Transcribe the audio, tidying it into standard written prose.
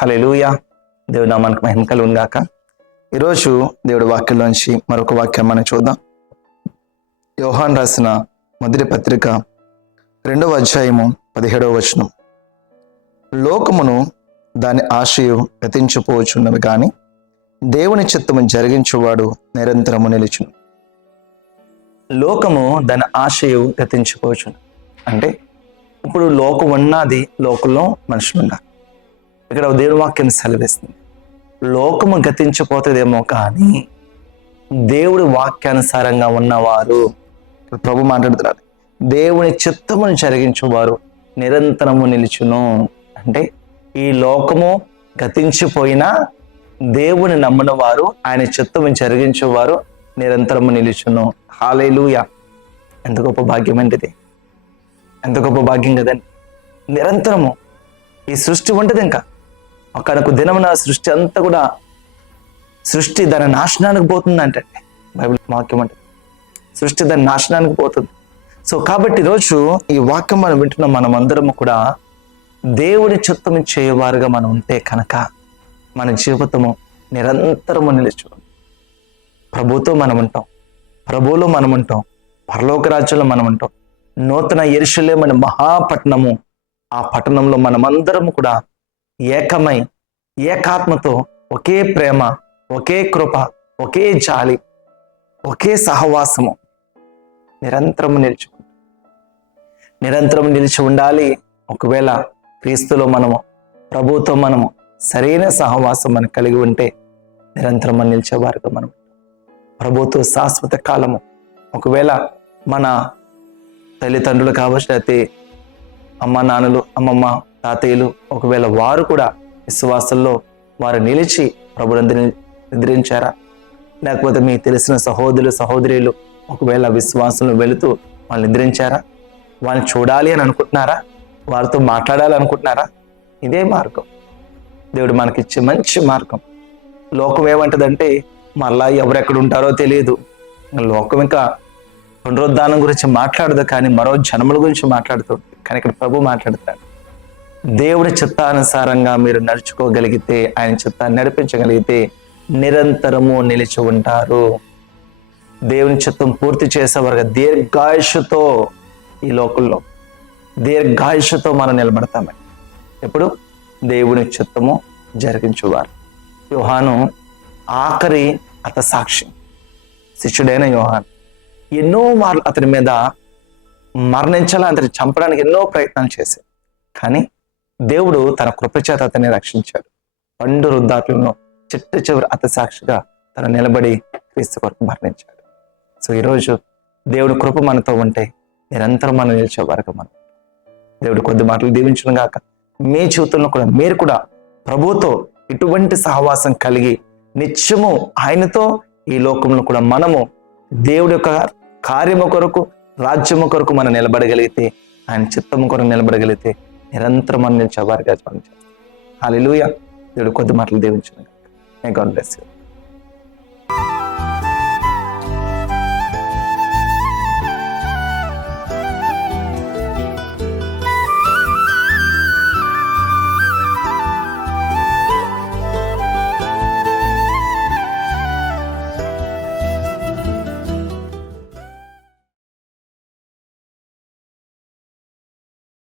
హల్లెలూయా. దేవుడు నామానికి మహిమ కలుగును గాక. ఈరోజు దేవుడి వాక్యంలోంచి మరొక వాక్యం మనం చూద్దాం. యోహాను రాసిన మొదటి పత్రిక 2వ అధ్యాయము 17వ వచనం. లోకమును దాని ఆశయు గతించిపోవచ్చున్నవి కానీ దేవుని చిత్తము జరిగించువాడు నిరంతరము నిలుచును. లోకము దాని ఆశయు గతించిపోవచ్చును అంటే ఇప్పుడు లోకం ఉన్నది, లోకంలో మనుషులు ఉన్నారు. ఇక్కడ దేవుని వాక్యం సెలవిస్తుంది, లోకము గతించిపోతుందేమో కానీ దేవుడి వాక్యానుసారంగా ఉన్నవారు, ప్రభు మాట్లాడుతున్నారు, దేవుని చిత్తమును జరిగించువారు నిరంతరము నిలుచును. అంటే ఈ లోకము గతించిపోయినా దేవుని నమ్మిన వారు, ఆయన చిత్తమును జరిగించేవారు నిరంతరము నిలుచును. హల్లెలూయా. ఎంత గొప్ప భాగ్యం అండి ఇది, ఎంత గొప్ప భాగ్యం కదండి. నిరంతరము ఈ సృష్టి ఉంటుంది. ఇంకా ఒకనొక దినమున సృష్టి అంతా కూడా, సృష్టి దాని నాశనానికి పోతుంది అంటే బైబిల్ వాక్యం అంటే సృష్టి దాని నాశనానికి పోతుంది. సో కాబట్టి ఈరోజు ఈ వాక్యం మనం వింటున్న మనం అందరము కూడా దేవుని చిత్తము చేయవారుగా మనం ఉంటే కనుక మన జీవితము నిరంతరము నిలుచు. ప్రభుతో మనం ఉంటాం, ప్రభువులో మనం ఉంటాం, పరలోక రాజ్యంలో మనం ఉంటాం. నూతన యెరూషలేము అనే మహాపట్టణము, ఆ పట్టణంలో మనమందరము కూడా ఏకమై ఏకాత్మతో ఒకే ప్రేమ, ఒకే కృప, ఒకే జాలి, ఒకే సహవాసము నిరంతరము నిలిచి ఉండాలి. ఒకవేళ క్రీస్తులో మనము, ప్రభువుతో మనము సరైన సహవాసం మనం కలిగి ఉంటే నిరంతరం నిలిచేవారుగా మనం ప్రభువుతో శాశ్వత కాలము. ఒకవేళ మన తల్లిదండ్రులు కావచ్చు, అయితే అమ్మ నాన్నలు, అమ్మమ్మ తాతయ్యలు, ఒకవేళ వారు కూడా విశ్వాసంలో వారు నిలిచి ప్రభునందు నిద్రించారా, లేకపోతే మీకు తెలిసిన సహోదరులు సహోదరులు ఒకవేళ విశ్వాసంలో వెళుతూ వాళ్ళు నిద్రించారా, వాళ్ళని చూడాలి అని అనుకుంటున్నారా, వారితో మాట్లాడాలి అనుకుంటున్నారా? ఇదే మార్గం, దేవుడు మనకిచ్చే మంచి మార్గం. లోకం ఏమంటదంటే మళ్ళా ఎవరెక్కడ ఉంటారో తెలియదు. లోకం ఇంకా పునరుద్ధానం గురించి మాట్లాడదు, కానీ మరో జన్మల గురించి మాట్లాడుతుంది. కానీ ఇక్కడ ప్రభు మాట్లాడతాడు, దేవుడి చిత్తానుసారంగా మీరు నడుచుకోగలిగితే, ఆయన చిత్తాన్ని నడిపించగలిగితే నిరంతరము నిలిచి ఉంటారు. దేవుని చిత్తం పూర్తి చేసేవారుగా దీర్ఘాయుషుతో ఈ లోకంలో దీర్ఘాయుషుతో మనం నిలబడతామని ఎప్పుడు దేవుని చిత్తము జరిగించువారు. యోహాను ఆఖరి సాక్షి, శిష్యుడైన యోహాను ఎన్నో మార్లు అతని మీద మరణించాలని, అతన్ని చంపడానికి ఎన్నో ప్రయత్నాలు చేశాడు. కానీ దేవుడు తన కృపచేత అతన్ని రక్షించాడు. పండు వృద్ధాప్యంలో చిట్ట చివరి సాక్షిగా తను నిలబడి క్రీస్తు కొరకు మరణించాడు. సో ఈరోజు దేవుడు కృప మనతో ఉంటే నిరంతరం మనం నిలిచేవారుగా మనం. దేవుడు కొద్ది మాటలు దీవించును గాక. మీ జీవితంలో కూడా మీరు కూడా ప్రభువుతో ఇటువంటి సహవాసం కలిగి నిత్యము ఆయనతో ఈ లోకంలో కూడా మనము దేవుడి యొక్క కార్యము కొరకు, రాజ్యము కొరకు మనం నిలబడగలిగితే, ఆయన చిత్తము కొరకు నిలబడగలిగితే నిరంతరం మనం నిలిచేవారుగా మనం చేస్తాం. హల్లెలూయా. దేవుడు కొద్ది మాటలు దీవించును గాక. May God bless you.